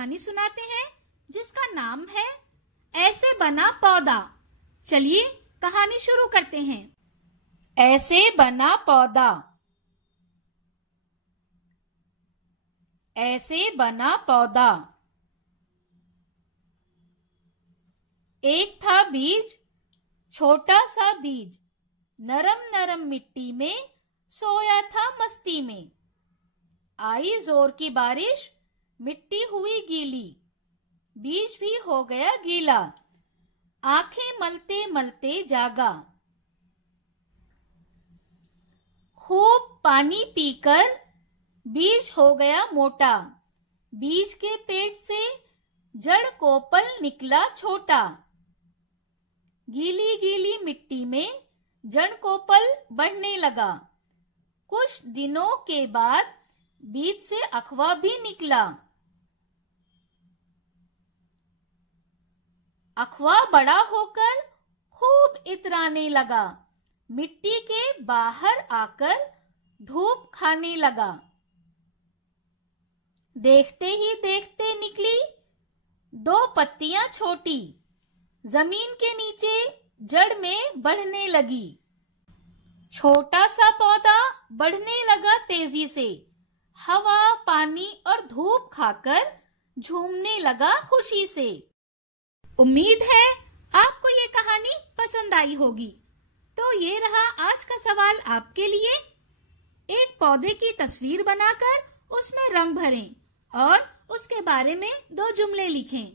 कहानी सुनाते हैं जिसका नाम है ऐसे बना पौधा। चलिए कहानी शुरू करते हैं। ऐसे बना पौधा। ऐसे बना पौधा। एक था बीज, छोटा सा बीज, नरम नरम मिट्टी में सोया था मस्ती में। आई जोर की बारिश, मिट्टी हुई गीली, बीज भी हो गया गीला, आंखें मलते मलते जागा। खूब पानी पीकर बीज हो गया मोटा, बीज के पेट से जड़ कोपल निकला छोटा। गीली गीली मिट्टी में जड़ कोपल बढ़ने लगा, कुछ दिनों के बाद बीज से अखवा भी निकला। अखवा बड़ा होकर खूब इतराने लगा, मिट्टी के बाहर आकर धूप खाने लगा। देखते ही देखते निकली दो पत्तियां छोटी, जमीन के नीचे जड़ में बढ़ने लगी। छोटा सा पौधा बढ़ने लगा तेजी से, हवा पानी और धूप खाकर झूमने लगा खुशी से। उम्मीद है आपको ये कहानी पसंद आई होगी। तो ये रहा आज का सवाल आपके लिए। एक पौधे की तस्वीर बनाकर उसमें रंग भरें और उसके बारे में 2 जुमले लिखें।